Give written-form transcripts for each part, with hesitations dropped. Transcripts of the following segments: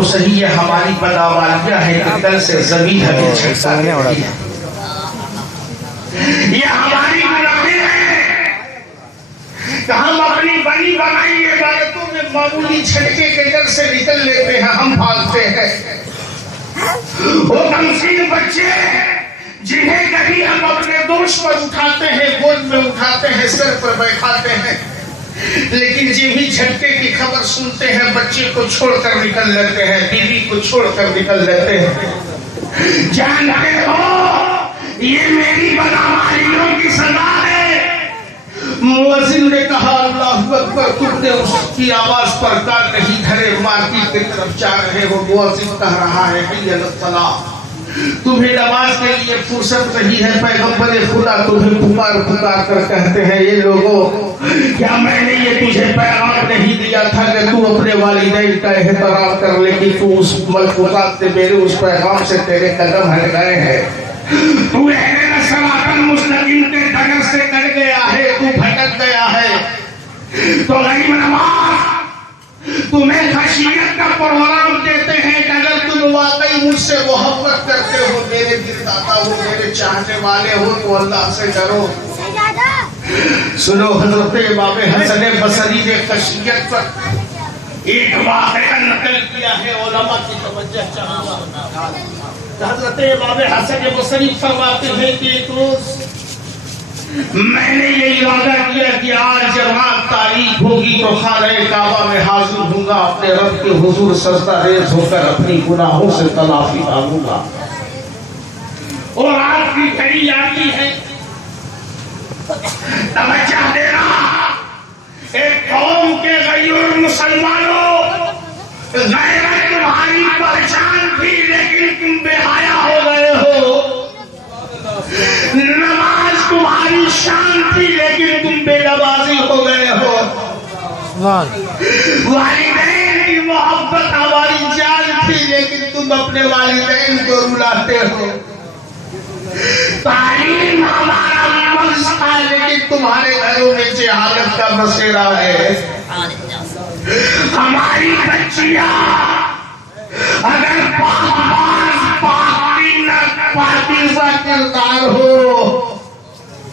تو صحیح یہ ہماری بدعمالیاں ہے کہ کل سے زمین ہمیں چھکتا رہتی ہے، یہ ہماری گناہیں ہیں کہ ہم اپنی بنی بنائی عبادتوں میں معمولی چھٹکے کے در سے نکل لیتے ہیں، ہم بھاگتے ہیں۔ وہ کمسین بچے جنہیں کبھی ہم اپنے دوش پر اٹھاتے ہیں، گود میں اٹھاتے ہیں، سر پر بیٹھاتے ہیں، لیکن جب ہی جھٹکے کی خبر سنتے ہیں بچے کو چھوڑ کر نکل لیتے ہیں، بیوی کو چھوڑ کر نکل لیتے ہیں۔ جانتے ہو یہ میری بدعمالیوں کی سزا ہے۔ مؤذن نے کہا اللہ اکبر، تم نے اس کی آواز پر کان نہیں دھرے، مارکیٹ کی طرف جا رہے ہو۔ مؤذن کہہ رہا ہے حی علی الصلاۃ، تمہیں نماز کے لیے فرصت نہیں ہے، پیغمبر خدا تمہیں پکار کر کہتے ہیں یہ لوگوں کیا میں نے یہ تجھے پیغام نہیں دیا تھا کہ تو اپنے والدین کا احترام کر، لیکن تو اس ملکوتات سے میرے اس پیغام سے تیرے قدم ہٹ گئے ہیں، تو اہل صراط المستقیم کے ڈگر سے کٹ گیا ہے، تو بھٹک گیا ہے۔ تو غریب نواز تمہیں خشیت کا پروگرام دیتے ہیں کہ اگر تم واقعی مجھ سے محبت کرتے ہو، میرے دل داتا ہو، میرے چاہنے والے ہو، تو اللہ سے ڈرو۔ سنو، حضرت امام حسن بصری نے خشیت پر ایک واقعہ نقل کیا ہے، علماء کی توجہ چاہیے۔ حضرت امام حسن بصری فرماتے ہیں کہ ایک روز میں نے یہ ارادہ کیا کہ آج جب رات تاریخ ہوگی تو خانہ کعبہ میں حاضر ہوں گا، اپنے رب کے حضور سجدہ ریز ہو کر اپنی گناہوں سے تلافی مانگوں گا۔ اور رات کی گھڑی آتی ہے، توجہ دینا، ایک قوم کے غیر مسلمانوں، غیرت تمہاری پہچان تھی لیکن تم بے حیا ہو گئے ہو، نماز تمہاری شان تھی لیکن تم بے نمازی ہو گئے ہو، والدین کی محبت ہماری جان تھی لیکن تم اپنے والدین کو رلاتے ہو، تعلیم ہمارا مرض تھا لیکن تمہارے گھروں میں جہالت کا بسیرا ہے، ہماری بچیاں اگر پاکیزہ کردار ہو،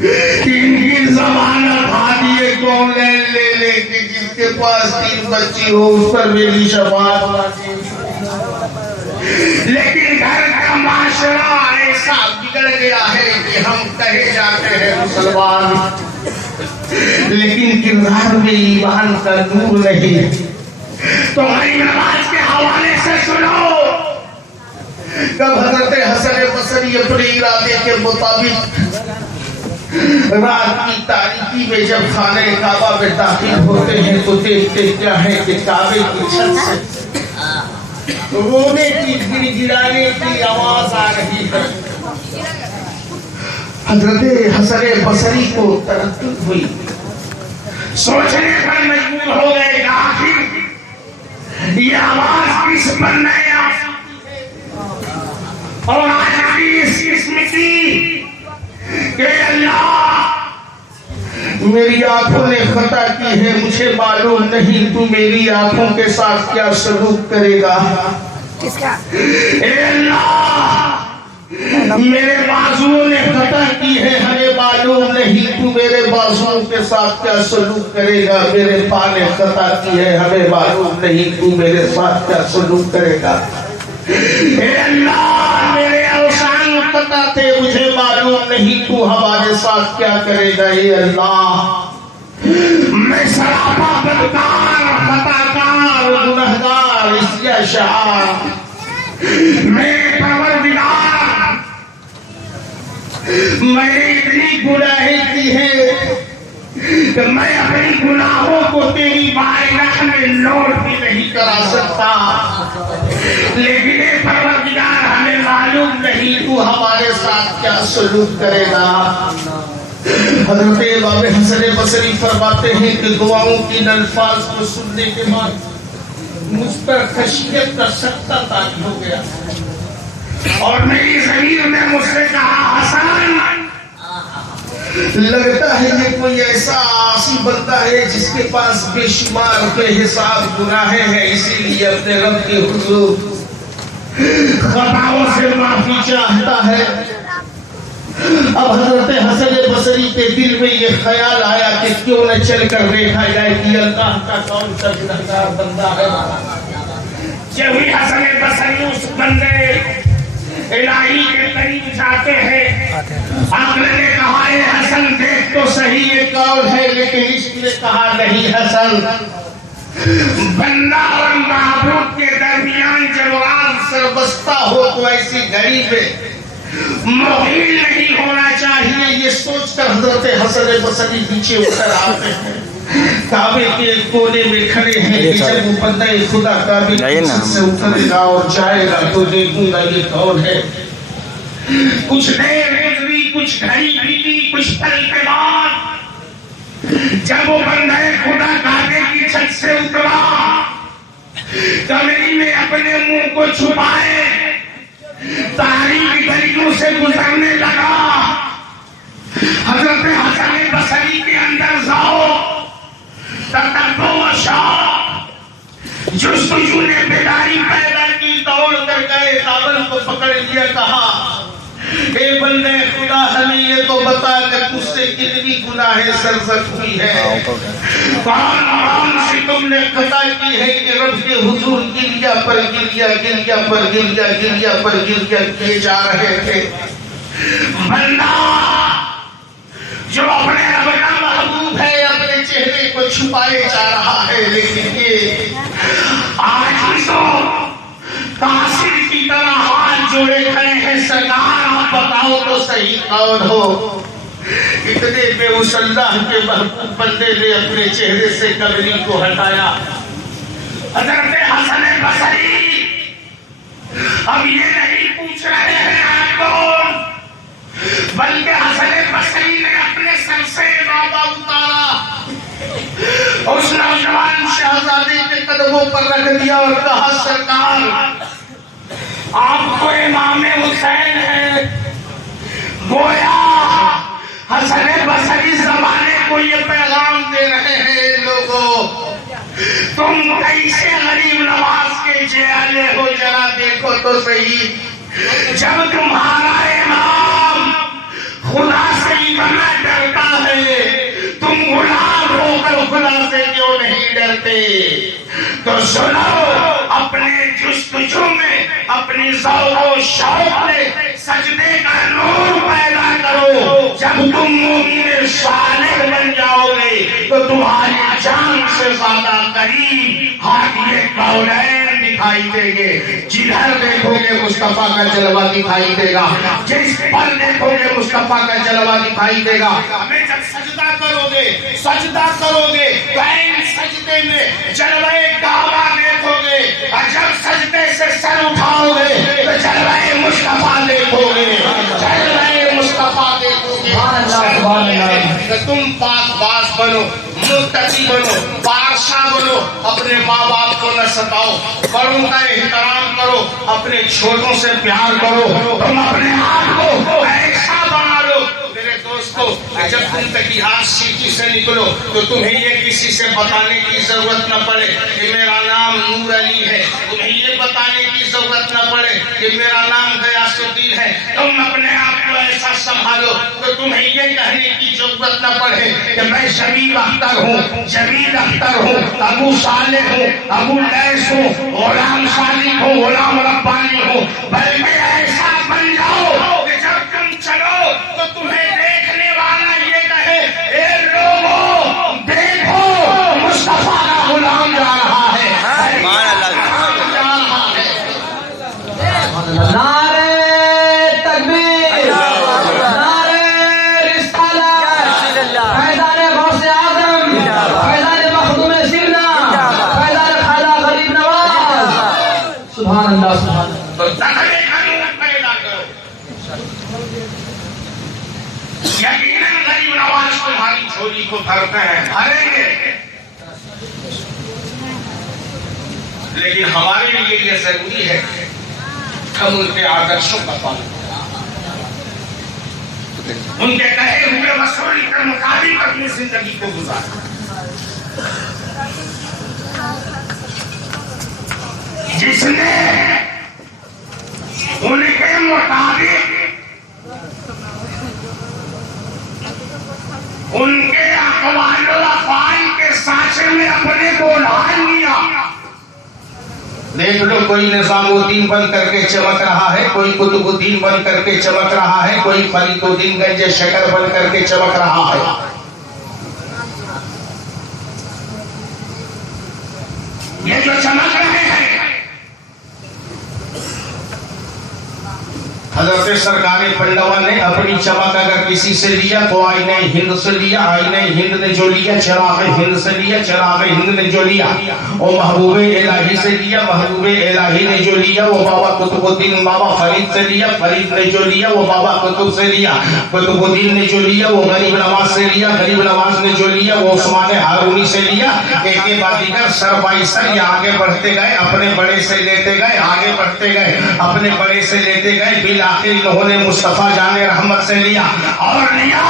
ان کی ضمانت ہاتھیے کون لے لے کہ جس کے پاس 3 بچی ہو اس پر میری شفاعت، لیکن گھر کا معاشرہ ایسا بگڑ گیا ہے کہ ہم کہے جاتے ہیں مسلمان، لیکن کردار میں ایمان کا نور نہیں۔ تو غریب نواز کے حوالے سے سنو، کب حضرت حسن بصری اپنے ارادے کے مطابق رات کی تاریکی میں جب خانہ کعبہ میں داخل ہوتے ہیں تو دیکھتے کیا ہے کہ کعبے کی چھت سے رونے کی گڑ گڑانے کی آواز آ رہی ہے۔ حضرت حسن بصری کو تردد ہوئی، سوچنے پر مجبور ہو گئے کہ آخر یہ آواز کس پر نہیں آ سکتی ہے، اور آج بھی اس قسم کی کہ اللہ میری آنکھوں نے خطا کی ہے، مجھے معلوم نہیں تو میری آنکھوں کے ساتھ کیا سلوک کرے گا، اے اللہ میرے بازوؤں نے خطا کی ہے، ہمیں معلوم نہیں تو میرے بازوؤں کے ساتھ کیا سلوک کرے گا، میرے پاؤں نے خطا کی ہے، ہمیں معلوم نہیں تو میرے ساتھ کیا سلوک کرے گا، اے اللہ میرے اوسان خطا تھے، مجھے معلوم نہیں تو ہمارے ساتھ کیا کرے گا، اے اللہ میں سراپا بدکار، خطاکار، گنہگار، عصیہ شعار، میرے پروردگار میں نے اتنی گناہیں کی ہے کہ میں اپنی گناہوں کو تیری بارگاہ میں نوٹ بھی نہیں کرا سکتا، لیکن اے پروردگار ہمیں معلوم نہیں تو ہمارے ساتھ کیا سلوک کرے گا۔ حضرت امام حسن بصری فرماتے ہیں کہ دعاؤں کی الفاظ کو سننے کے بعد مجھ پر خشیت کا سکتہ طاری ہو گیا، اور میری ضمیر نے مجھ سے کہا حسن لگتا ہے یہ کوئی ایسا عاصی بندہ ہے جس کے پاس بے شمار بے حساب گناہیں ہیں، اسی لیے اپنے رب کے حضور خطاؤں سے معافی چاہتا ہے۔ اب حضرت حسن بصری کے دل میں یہ خیال آیا کہ کیوں نہ چل کر دیکھا جائے کہ اللہ کا کون سا گنہگار بندہ ہے۔ جب بھی حسن بصری اس بندے الہی کے قریب جاتے ہیں، عقل نے کہا اے حسن دیکھ تو صحیح یہ کون ہے، لیکن عشق نے کہا نہیں حسن، بندہ اور معبود کے درمیان جب راز سربستہ ہو تو ایسی گھڑی پہ محیل نہیں ہونا چاہیے۔ یہ سوچ کر حضرت حسن بصری پیچھے اتر آتے ہیں، کعبے کے کونے میں کھڑے ہیں کہ جب وہ بندہ خدا کعبے سے اترے گا اور جائے گا تو دیکھوں گا یہ کون ہے۔ کچھ دیر گزری، کچھ گھڑی بیتی، کچھ پل کے بعد جب وہ بندہ خدا کعبے کی چھت سے اترا، کمری میں اپنے منہ کو چھپائے تاریخ گلیوں سے گزرنے لگا۔ حضرت حسن بصری کے اندر ذوق، تکبر و شوق، جستجو نے بیداری پیدا کی، دوڑ کر گئے، دامن کو پکڑ لیا، کہا اے بندے خدا ہمیں یہ تو بتا کہ تجھ سے کتنی گناہیں سرزد ہوئی ہے، کون سے تم نے خطا کی ہے کہ رب کے حضور گریہ پر گریہ، گریہ پر گریہ، گریہ پر گریہ کیے جا رہے تھے۔ بندہ جو اپنے رب کا محبوب ہے اپنے چہرے کو چھپائے جا رہا ہے، لیکن یہ آج بھی تو قاصر کی طرح ہاتھ جوڑے کھڑے ہیں، سرکار آپ بتاؤ تو صحیح کون ہو۔ اتنے میں اس اللہ کے محبوب بندے نے اپنے چہرے سے کمری کو ہٹایا۔ حضرت حسن بصری اب یہ نہیں پوچھ رہے ہیں آپ کون، بلکہ حسن بصری نے اپنے سر سے بابا اتارا، اس نوجوان شہزادے کے قدموں پر رکھ دیا اور کہا سرکار آپ کو امام حسین ہے۔ گویا حسن بصری زمانے کو یہ پیغام دے رہے ہیں، لوگوں تم کیسے غریب نواز کے جیالے ہو، ذرا دیکھو تو صحیح، جب تمہارا امام خدا سے اتنا ڈرتا ہے، تم غلام ہو کر خدا سے کیوں نہیں ڈرتے؟ تو سنو، اپنے جستجو میں، اپنی ذوق و شوق میں سجدے کا نور پیدا کرو۔ جب تم مومن صالح بن جاؤ گے تو تمہاری جان سے زیادہ قریب ہادی کونین دکھائی دیں گے۔ جدھر دیکھو گے مصطفیٰ کا جلوہ دکھائی دے گا، جس پر دیکھو گے مصطفیٰ کا جلوہ دکھائی دے گا۔ ہمیں جب سجدہ کرو گے تو این سجدے میں جلوہ کعبہ دیکھو گے، اور جب سجدے سے سر اٹھاؤ گے تو جلوہ مصطفیٰ دیکھو گے، جلوہ مصطفیٰ دیکھو گے۔ تم پاک باز بنو، متقی بنو، بادشاہ بنو، اپنے ماں باپ کو نہ ستاؤ، بڑوں کا احترام کرو، اپنے چھوٹوں سے پیار کرو، تم اپنے آپ کو ایسا بنا لو۔ میرے دوستو، جب تم تقیات سیٹی سے نکلو تو تمہیں یہ کسی سے بتانے کی ضرورت نہ پڑے کہ میرا نام نور علی ہے، تمہیں یہ بتانے کی ضرورت نہ پڑے کہ میرا نام غیاث الدین ہے۔ تم اپنے آپ کو ایسا سنبھالو تو تمہیں یہ کہنے کی ضرورت نہ پڑے کہ میں شبیب اختر ہوں، جمیل اختر ہوں، ابو صالح ہوں، ابو لیث ہوں، غلام صادق ہوں، غلام ربانی ہوں، بلکہ ایسا بن جاؤ کہ جب تم چلو تو تمہیں دیکھنے والا یہ کہے اے لوگوں دیکھو مصطفیٰ کا غلام جا رہا ہے، نعرہ تکبیر، نعرہ رسالت، فیضان غوث اعظم، فیضان مخدوم سمنا، فیضان خواجہ غریب نواز، سبحان اللہ سبحان اللہ۔ تو زخم قانون پیدا کرو، یقیناً غریب نواز تمہاری جھولی کو بھرتے ہیں، بھریں گے، لیکن ہمارے لیے یہ ضروری ہے ہم ان کے آدرشوں کا پالن کریں۔ ان کے کہے ہوئے وصول کے مطابق اپنی زندگی کو گزارا. جس نے ان کے مطابق ان کے اقوال و افعال کے سانچے میں اپنے کو ڈھال لیا. دیکھ لو کوئی نظام الدین بن کر کے چمک رہا ہے, کوئی قطب الدین بن کر کے چمک رہا ہے, کوئی فرید الدین گنج شکر بن کر کے چمک رہا ہے. یہ جو چمک رہے ہیں حضرت سرکار پنڈوا نے اپنی چمک اگر کسی سے لیا تو آئینہ ہند سے لیا, آئینہ ہند نے جو لیا چراغ ہند سے لیا, چراغ ہند نے جو لیا وہ محبوب الہی سے لیا, محبوب الہی نے جو لیا وہ بابا قطب الدین بابا فرید سے لیا, فرید نے جو لیا وہ بابا قطب سے لیا, قطب الدین نے جو لیا وہ غریب نواز سے لیا, غریب نواز نے جو لیا وہ عثمان ہارونی سے لیا. ایک کے بعد دیگر سر بائی سر یہ آگے بڑھتے گئے, اپنے بڑے سے لیتے گئے, آگے بڑھتے گئے, اپنے بڑے سے لیتے گئے. آخر انہوں نے مصطفیٰ جان رحمت سے لیا اور لیا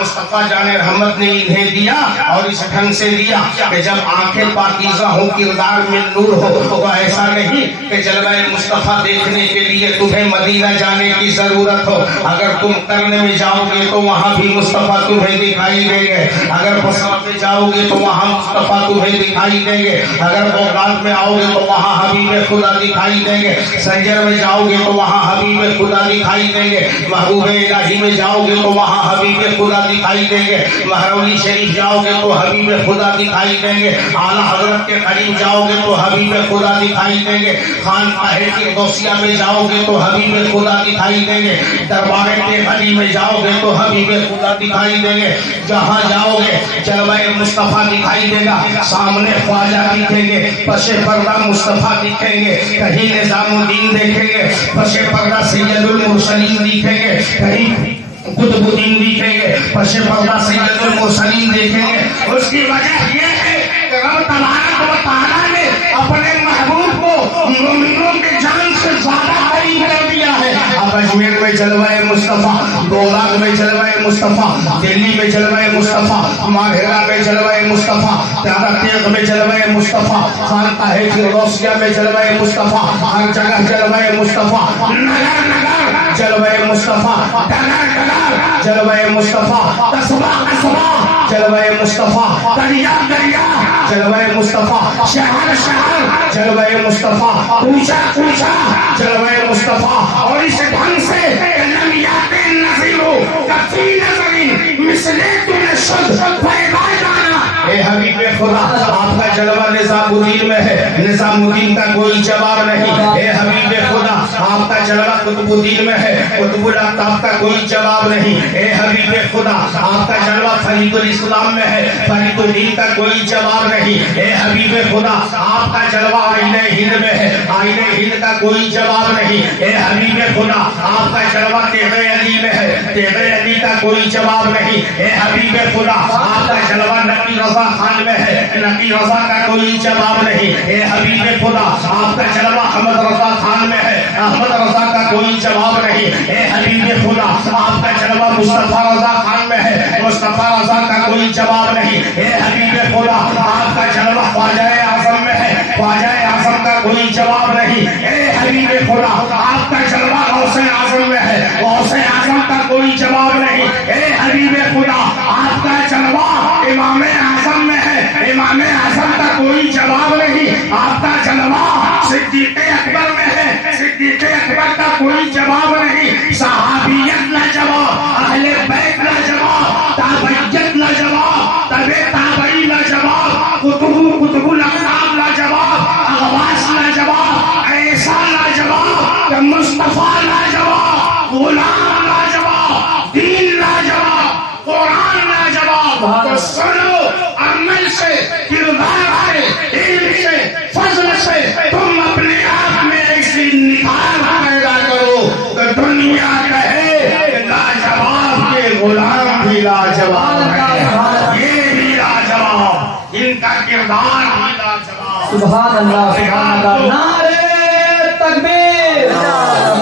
مصطفیٰ جان رحمت نے انہیں دیا اور اس ڈھنگ سے دیا کہ جب آنکھیں پاکیزہ ہو, کردار میں نور ہو, تو ایسا نہیں کہ جلوہ مصطفیٰ دیکھنے کے لیے تمہیں مدینہ جانے کی ضرورت ہو. اگر تم کرنے میں جاؤ گے تو وہاں بھی مصطفیٰ تمہیں دکھائی دیں گے, اگر بصرہ میں جاؤ گے تو وہاں مصطفیٰ تمہیں دکھائی دیں گے, اگر بغداد میں آؤ گے تو وہاں حبیب خدا دکھائی دیں گے, سنجر میں جاؤ گے تو وہاں حبیب خدا دکھائی دیں گے, محبوب الہی میں جاؤ گے تو وہاں حبیب خدا دکھائی دیں گے, مہرولی شریف جاؤ گے تو حبیب خدا دکھائی دیں گے, اعلیٰ حضرت کے قریب جاؤ گے تو حبیب خدا دکھائی دیں گے, خانقاہ کی غوثیہ میں جاؤ گے تو حبیب خدا دکھائی دیں گے, دربار کے علی میں جاؤ گے تو حبیب خدا دکھائی دیں گے. جہاں جاؤ گے جلوہ مصطفیٰ دکھائی دے گا, سامنے خواجہ دکھیں گے, پش پردہ مصطفیٰ دکھیں گے, کہیں نظام الدین دیکھیں گے, پش پردہ سید المرسلین دیکھیں گے, کہیں قطب الدین دیکھیں گے, پش پردہ سید المرسلین دیکھیں گے. اس کی وجہ یہ ہے کہ رب تبارک و تعالیٰ نے اپنے محبوب کو مومنوں کے جان سے زیادہ قریب کر دیا ہے. اب اجمیر میں جلوہ مصطفیٰ, بغداد میں جلوہ مصطفیٰ, دلی میں جلوہ مصطفیٰ, ماہرہ میں جلوہ مصطفیٰ, پیارا تیغ میں جلوہ مصطفیٰ, خانقاہ فردوسیہ میں جلوہ مصطفیٰ, ہر جگہ جلوہ مصطفیٰ, نگر نگر جلوہ مصطفیٰ, ڈگر ڈگر جلوہ مصطفیٰ, قصبہ قصبہ جلوہ مصطفیٰ, دریا دریا جلوہ مصطفیٰ, شہر شہر جلوہ مصطفیٰ, کوچہ کوچہ جلوہ مصطفیٰ. اور اس ڈھنگ سے لم یات نظیرو کفی نظرین مثلے تم شد پیدا جانا. اے حبیب خدا آپ کا جلوہ نظام الدین میں ہے, نظام الدین کا کوئی جواب نہیں. اے حبیب خدا آپ کا جلوہ قطب الدین میں ہے, قطب الاقطاب کا کوئی جواب نہیں. اے حبیب خدا آپ کا جلوہ فرید الاسلام میں ہے, فرید الدین کا کوئی جواب نہیں. اے حبیب خدا آپ کا جلوہ آئینہ ہند میں ہے, آئینہ ہند کا کوئی جواب نہیں. اے حبیب خدا آپ کا جلوہ تیغ علی میں ہے, تیغ علی کا کوئی جواب نہیں. اے حبیب خدا آپ کا جلوہ نقی رضا خان میں ہے, نقی رضا کا کوئی جواب نہیں. اے حبیب خدا آپ کا جلوہ احمد رضا خان میں ہے, احمد رضا کا کوئی جواب نہیں. اے حبیب خدا آپ کا جلوہ مصطفیٰ رضا خان میں ہے, مصطفیٰ رضا کا کوئی جواب نہیں. اے حبیب خدا آپ کا جلوہ خواجہ اعظم میں ہے, خواجہ اعظم کا کوئی جواب نہیں. اے حبیب خدا آپ کا جلوہ غوث اعظم میں ہے, غوث اعظم کا کوئی جواب نہیں. اے حبیب خدا آپ کا جلوہ امام اعظم میں ہے, امام اعظم کا کوئی جواب نہیں. آپ کا جلوہ صدیق اکبر میں ہے, صدیق اکبر کا کوئی جواب نہیں. صحابیت لاجواب, اہل بیت لاجواب, تابعیت لاجواب, تبع تابعی لاجواب, قطب الاقطاب لاجواب, اغواث لاجواب, ایسا لاجواب کہ مصطفیٰ لاجواب, غلام لاجواب, دین لاجواب, قرآن لاجواب. تو سنو عمل سے, کردار ہے, علم سے, فضل سے تم اپنے آپ میں ایسی نکھار پیدا کرو کہ دنیا کہے لاجواب کے غلام بھی لاجواب ہے, یہ بھی لاجواب, ان کا کردار بھی لاجواب. سبحان اللہ, سبحان اللہ. نعرہ تکبیر,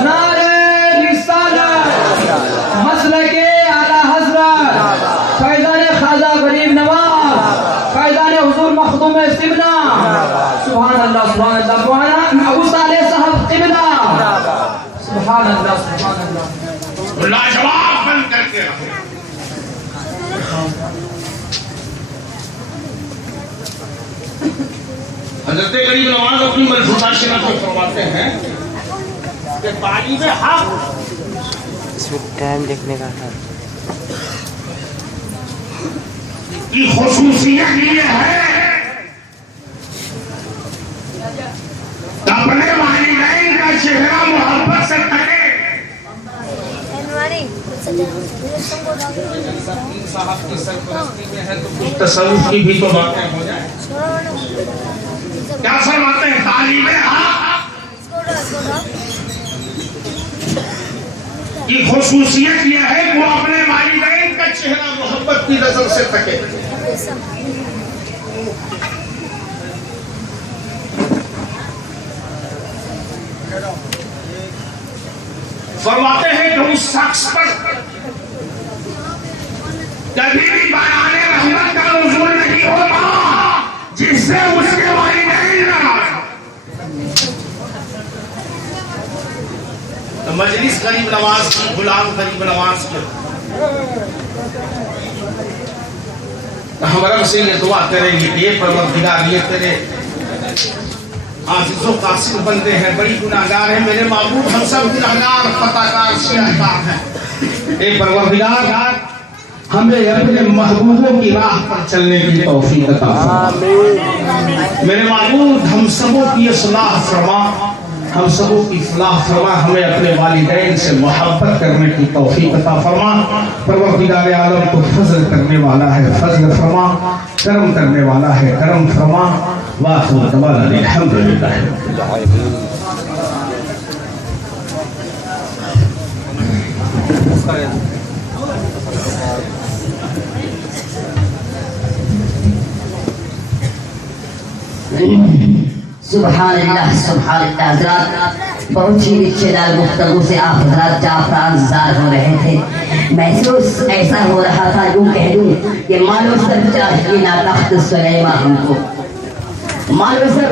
نعرہ رسالت, مسلک اعلیٰ سبحان اللہ سبحان اللہ. لاجواب بن کر کے رکھے. حضرت غریب نواز اپنی ملفوظہ شناخت میں فرماتے ہیں کہ تعلیم حق اس وقت ٹائم دیکھنے کا تھا. کی خصوصیت یہ ہے کہ اپنے والدین کا چہرہ محبت سے کرے. صاحب کی سرپرستی میں ہے تو کچھ تصوف کی بھی تو باتیں ہو جائیں. کیا فرماتے ہیں؟ تعلیم حق کی خصوصیت یہ ہے کہ وہ اپنے والدین کا چہرہ محبت کی نظر سے تکے. فرماتے ہیں کہ اس شخص پر کبھی بھی بیان رحمت کا نزول نہیں ہوتا جس سے اس کے والدین ناراض. مجلس غریب نواز کی، غلام غریب نواز کی، ہم رب سے یہ دعا کریں گے کہ پروردگار یہ تیرے عاجز و قاصر بندے ہیں، بڑی گناہگار ہیں میرے معبود، ہم سب گناہگار خطا کار سیاہکار ہیں. اے پروردگار ہمیں اپنے محبوبوں کی راہ پر چلنے کی توفیق عطا فرما. میرے معبود ہم سبوں کی اصلاح فرما، ہم سبوں کی اصلاح فرما، ہمیں اپنے والدین سے محبت کرنے کی توفیق عطا فرما. پروردگار عالم تو فضل کرنے والا ہے، فضل فرما، کرم کرنے والا ہے، کرم فرما. وآخر دعوانا الحمدللہ. سبحان اللہ سبحان اللہ. حضرات بہت ہی رشتے دار گفتگو سے آپ حضرات جعفران زار ہو رہے تھے. محسوس ایسا ہو رہا تھا یوں کہہ دوں کہ مالو سر چاہیے نا تخت سلیمہ ہم کو، مالو سر